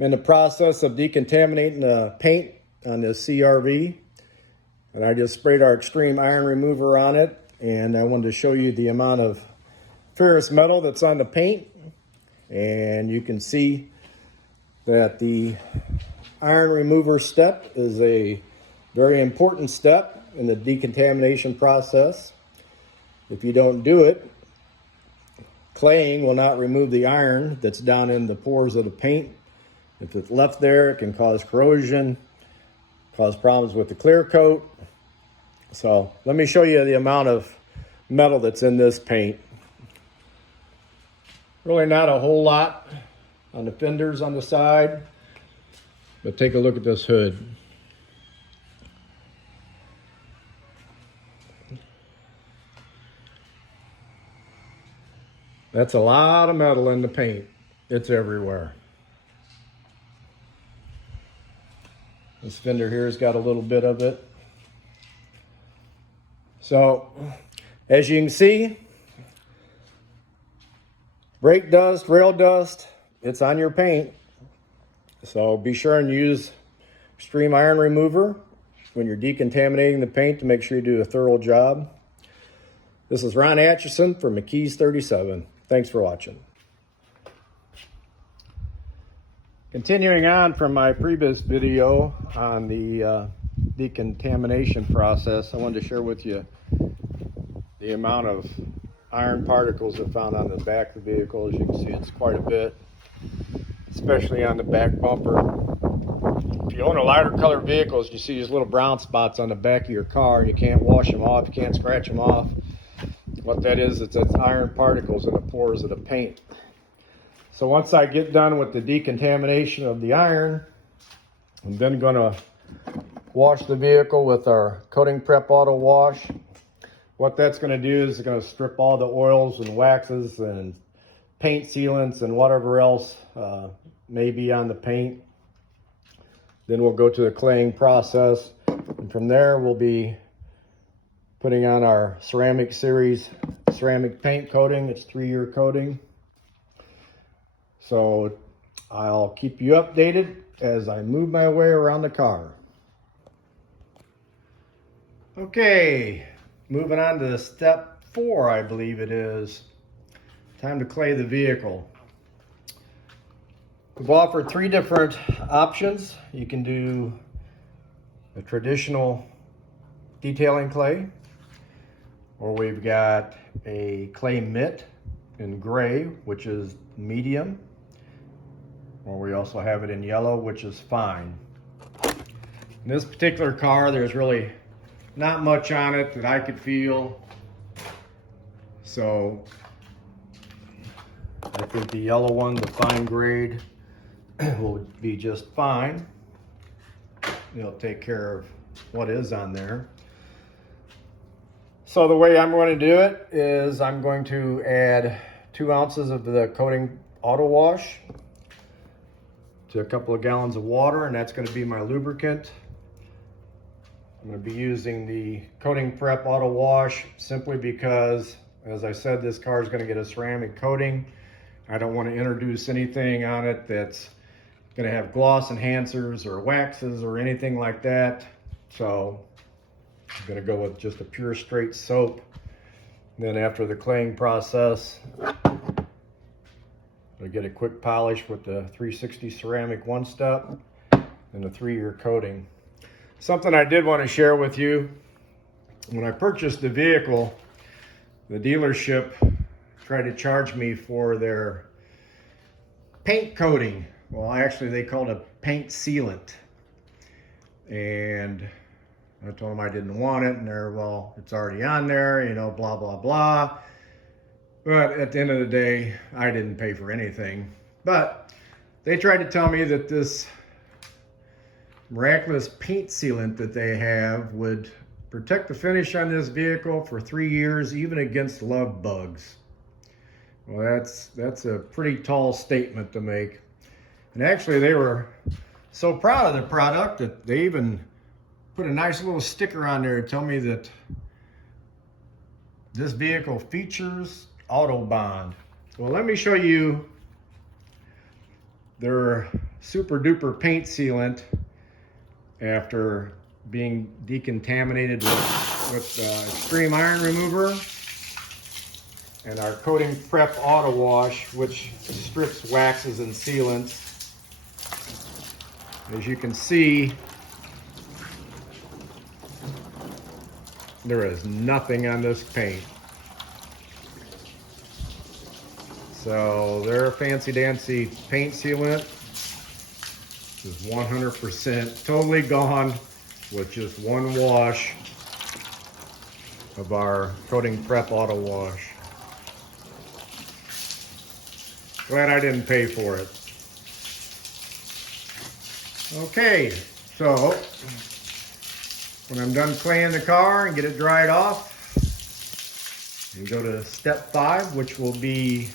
I'm in the process of decontaminating the paint on this CRV, and I just sprayed our extreme iron remover on it, and I wanted to show you the amount of ferrous metal that's on the paint. And you can see that the iron remover step is a very important step in the decontamination process. If you don't do it, claying will not remove the iron that's down in the pores of the paint. If it's left there, it can cause corrosion, cause problems with the clear coat. So let me show you the amount of metal that's in this paint. Really not a whole lot on the fenders on the side, but take a look at this hood. That's a lot of metal in the paint. It's everywhere. This fender here has got a little bit of it. So, as you can see, brake dust, rail dust, it's on your paint. So be sure and use extreme iron remover when you're decontaminating the paint to make sure you do a thorough job. This is Ron Atchison for McKees 37. Thanks for watching. Continuing on from my previous video on the decontamination process, I wanted to share with you the amount of iron particles that found on the back of the vehicle. As you can see, it's quite a bit, especially on the back bumper. If you own a lighter colored vehicles, you see these little brown spots on the back of your car, and you can't wash them off, you can't scratch them off. What that is, it's iron particles in the pores of the paint. So once I get done with the decontamination of the iron, I'm then going to wash the vehicle with our Coating Prep Auto Wash. What that's going to do is it's going to strip all the oils and waxes and paint sealants and whatever else may be on the paint. Then we'll go to the claying process, and from there we'll be putting on our ceramic series ceramic paint coating. It's 3-year coating. So I'll keep you updated as I move my way around the car. Okay, moving on to step 4, I believe it is. Time to clay the vehicle. We've offered 3 different options. You can do a traditional detailing clay, or we've got a clay mitt in gray, which is medium, or we also have it in yellow, which is fine. In this particular car, there's really not much on it that I could feel, so I think the yellow one, the fine grade, will be just fine. It'll take care of what is on there. So the way I'm going to do it is I'm going to add 2 ounces of the Coating Auto Wash to a couple of gallons of water, and that's going to be my lubricant. I'm going to be using the Coating Prep Auto Wash simply because, as I said, this car is going to get a ceramic coating. I don't want to introduce anything on it that's going to have gloss enhancers or waxes or anything like that. So I'm going to go with just a pure straight soap. And then after the claying process, I'll get a quick polish with the 360 ceramic 1-step and the 3-year coating. Something I did want to share with you, when I purchased the vehicle, the dealership tried to charge me for their paint coating. Well, actually they called it a paint sealant. And I told them I didn't want it, and they're, well, it's already on there, you know, blah, blah, blah. But at the end of the day, I didn't pay for anything. But they tried to tell me that this miraculous paint sealant that they have would protect the finish on this vehicle for 3 years, even against love bugs. Well, that's a pretty tall statement to make. And actually, they were so proud of the product that they even put a nice little sticker on there to tell me that this vehicle features Autobond. Well, let me show you They're super duper paint sealant after being decontaminated with extreme iron remover and our coating prep auto wash, which strips waxes and sealants. As you can see, there is nothing on this paint. So their fancy dancy paint sealant is 100% totally gone with just one wash of our coating prep auto wash. Glad I didn't pay for it. Okay, so when I'm done cleaning the car and get it dried off, you go to step 5, which will be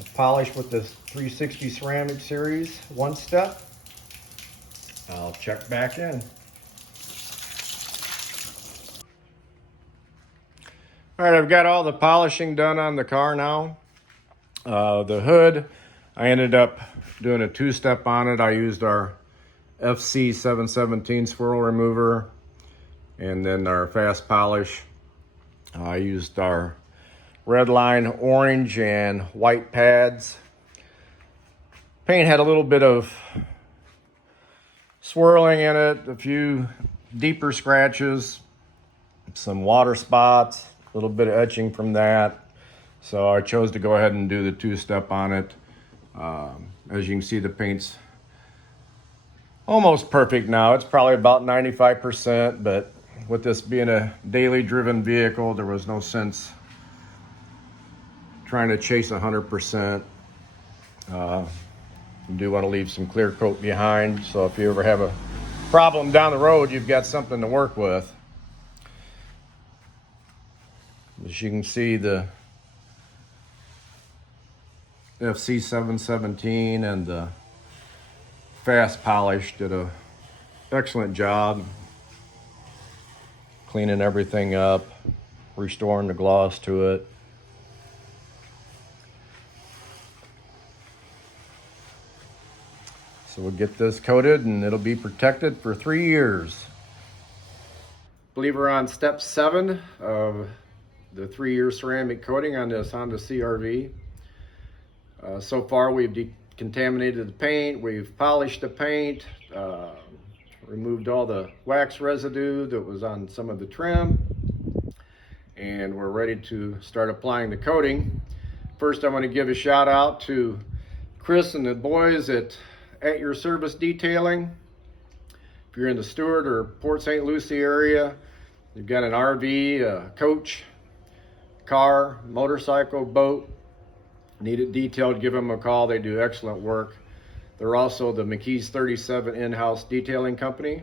a polish with this 360 ceramic series, 1 step. I'll check back in. All right, I've got all the polishing done on the car now. The hood, I ended up doing a 2-step on it. I used our FC 717 swirl remover and then our fast polish. I used our red line orange and white pads. Paint had a little bit of swirling in it, a few deeper scratches, some water spots, a little bit of etching from that. So I chose to go ahead and do the 2-step on it. As you can see, the paint's almost perfect now. It's probably about 95%, but with this being a daily driven vehicle, there was no sense trying to chase 100%. You do want to leave some clear coat behind, so if you ever have a problem down the road, you've got something to work with. As you can see, the FC 717 and the fast polish did a excellent job cleaning everything up, restoring the gloss to it. So we'll get this coated and it'll be protected for 3 years. I believe we're on step 7 of the 3-year ceramic coating on this Honda CR-V. So far we've decontaminated the paint, we've polished the paint, removed all the wax residue that was on some of the trim, and we're ready to start applying the coating. First, I want to give a shout out to Chris and the boys at Your Service Detailing. If you're in the Stewart or Port St. Lucie area, you've got an RV, a coach, car, motorcycle, boat, need it detailed, give them a call. They do excellent work. They're also the McKees 37 in-house detailing company.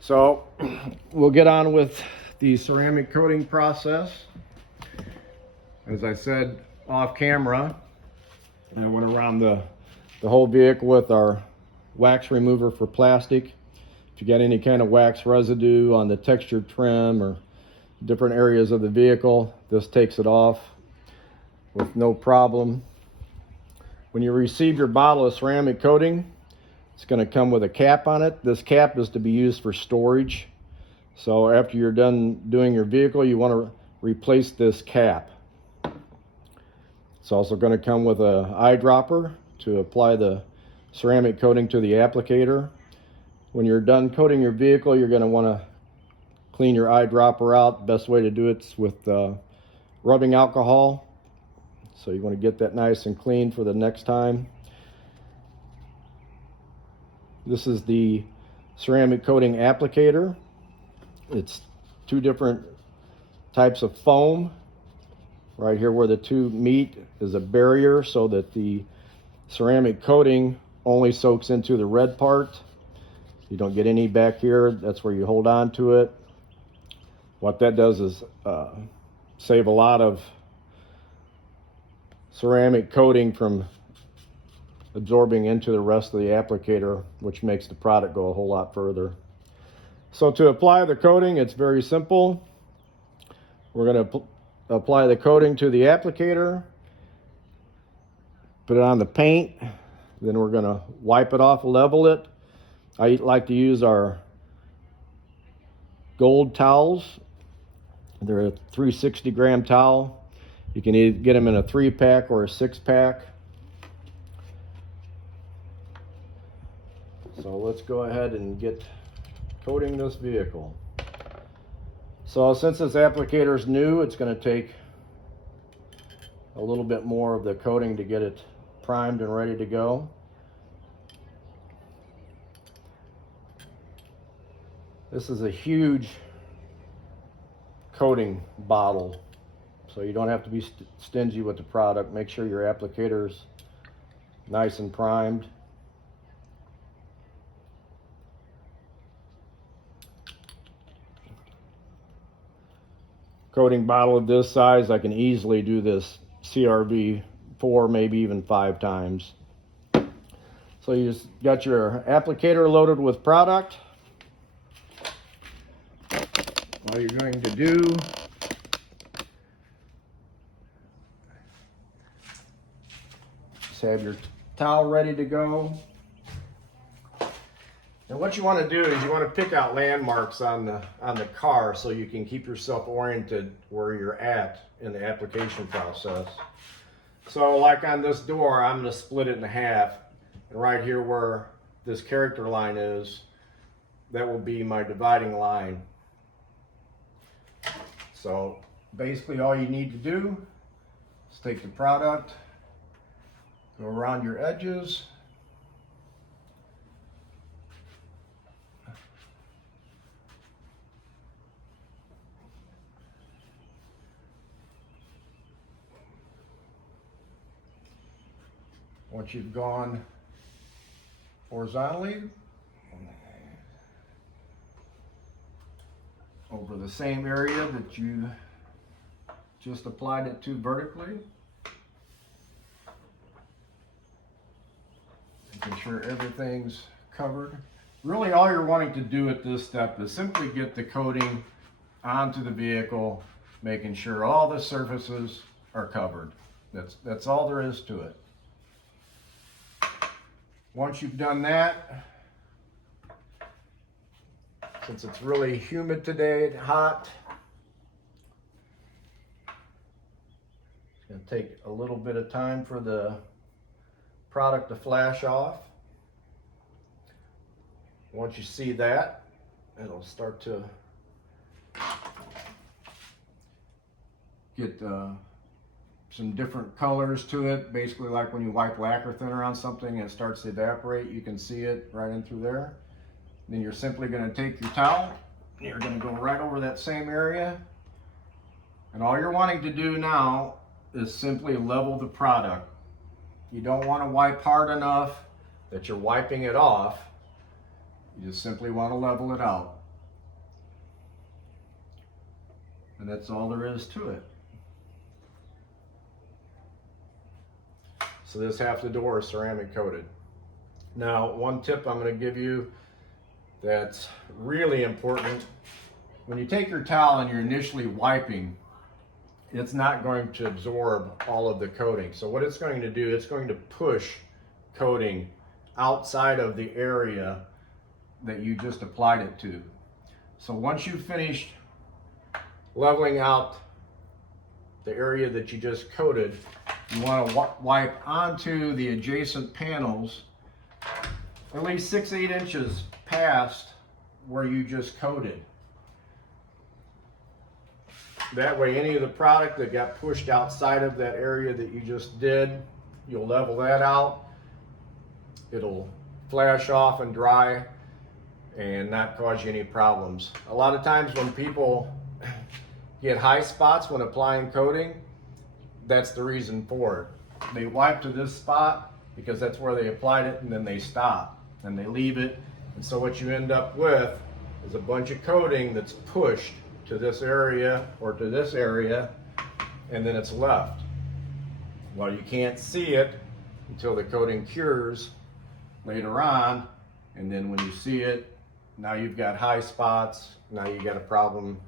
So we'll get on with the ceramic coating process. As I said off camera, I went around the whole vehicle with our wax remover for plastic. If you got any kind of wax residue on the textured trim or different areas of the vehicle, this takes it off with no problem. When you receive your bottle of ceramic coating, it's going to come with a cap on it. This cap is to be used for storage. So after you're done doing your vehicle, you want to replace this cap. It's also going to come with an eyedropper to apply the ceramic coating to the applicator. When you're done coating your vehicle, you're going to want to clean your eyedropper out. Best way to do it is with rubbing alcohol. So you want to get that nice and clean for the next time. This is the ceramic coating applicator. It's 2 different types of foam. Right here where the 2 meet is a barrier so that the ceramic coating only soaks into the red part. You don't get any back here. That's where you hold on to it. What that does is save a lot of ceramic coating from absorbing into the rest of the applicator, which makes the product go a whole lot further. So to apply the coating, it's very simple. We're going to apply the coating to the applicator. put it on the paint. Then we're going to wipe it off, level it. I like to use our gold towels. They're a 360 gram towel. You can either get them in a 3-pack or a 6-pack. So let's go ahead and get coating this vehicle. So since this applicator is new, it's going to take a little bit more of the coating to get it primed and ready to go. This is a huge coating bottle, so you don't have to be stingy with the product. Make sure your applicator's nice and primed. Coating bottle of this size, I can easily do this CRV 4, maybe even 5 times. So you just got your applicator loaded with product. All you're going to do is have your towel ready to go. And what you want to do is you want to pick out landmarks on the car so you can keep yourself oriented where you're at in the application process. So like on this door, I'm going to split it in half, and right here where this character line is, that will be my dividing line. So basically all you need to do is take the product, go around your edges, once you've gone horizontally over the same area that you just applied it to vertically, making sure everything's covered. Really all you're wanting to do at this step is simply get the coating onto the vehicle, making sure all the surfaces are covered. That's all there is to it. Once you've done that, since it's really humid today and hot, it's going to take a little bit of time for the product to flash off. Once you see that, it'll start to get some different colors to it. Basically like when you wipe lacquer thinner on something and it starts to evaporate, you can see it right in through there. Then you're simply going to take your towel and you're going to go right over that same area. And all you're wanting to do now is simply level the product. You don't want to wipe hard enough that you're wiping it off. You just simply want to level it out. And that's all there is to it. So this half the door is ceramic coated. Now, one tip I'm going to give you that's really important. When you take your towel and you're initially wiping, it's not going to absorb all of the coating. So what it's going to do, it's going to push coating outside of the area that you just applied it to. So once you've finished leveling out the area that you just coated, you want to wipe onto the adjacent panels at least 6-8 inches past where you just coated. That way any of the product that got pushed outside of that area that you just did, you'll level that out. It'll flash off and dry and not cause you any problems. A lot of times when people get high spots when applying coating, that's the reason for it. They wipe to this spot because that's where they applied it, and then they stop and they leave it. And so what you end up with is a bunch of coating that's pushed to this area or to this area, and then it's left. Well, you can't see it until the coating cures later on, and then when you see it, now you've got high spots, now you got a problem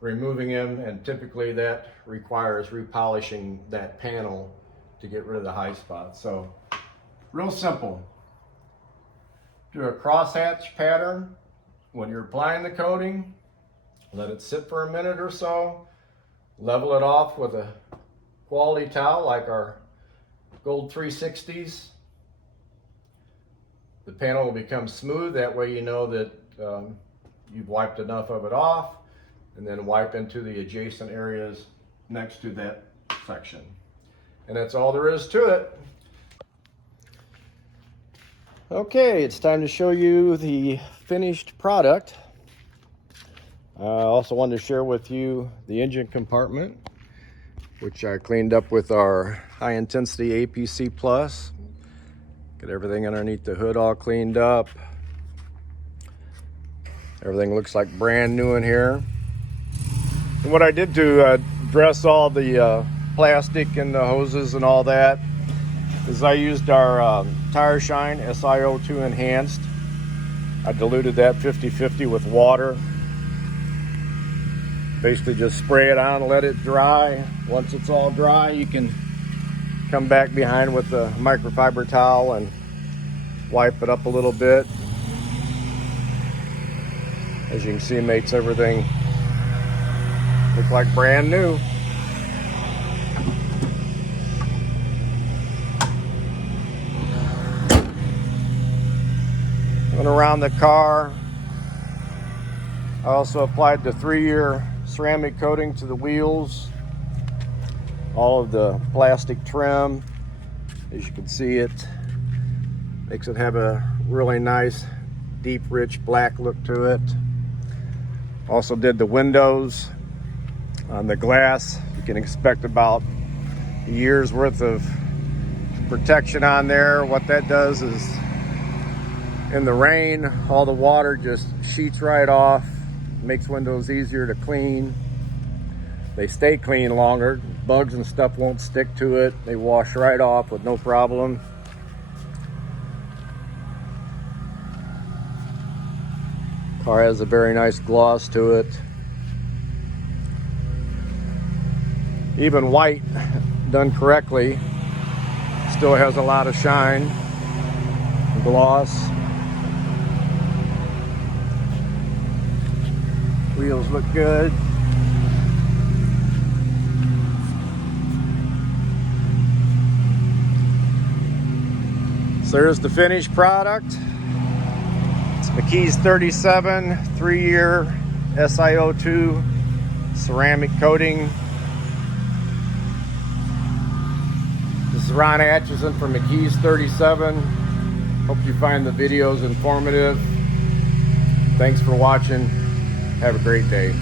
removing them, and typically that requires repolishing that panel to get rid of the high spots. So real simple. Do a crosshatch pattern when you're applying the coating. Let it sit for a minute or so. Level it off with a quality towel like our Gold 360s. The panel will become smooth. That way you know that you've wiped enough of it off, and then wipe into the adjacent areas next to that section. And that's all there is to it. Okay, it's time to show you the finished product. I also wanted to share with you the engine compartment, which I cleaned up with our high intensity APC Plus. Get everything underneath the hood all cleaned up. Everything looks like brand new in here. And what I did to dress all the plastic and the hoses and all that is I used our Tire Shine SiO2 Enhanced. I diluted that 50-50 with water. Basically just spray it on, let it dry. Once it's all dry, you can come back behind with the microfiber towel and wipe it up a little bit. As you can see, it makes everything look like brand new. Went around the car. I also applied the 3-year ceramic coating to the wheels. All of the plastic trim, as you can see, it makes it have a really nice, deep, rich black look to it. Also did the windows on the glass. You can expect about a year's worth of protection on there. What that does is, in the rain, all the water just sheets right off. Makes windows easier to clean. They stay clean longer. Bugs and stuff won't stick to it. They wash right off with no problem. Car has a very nice gloss to it. Even white, done correctly, still has a lot of shine and gloss. Wheels look good. So there's the finished product. It's McKees 37, 3-year SiO2 ceramic coating. This is Ron Atchison from McKees 37. Hope you find the videos informative. Thanks for watching. Have a great day.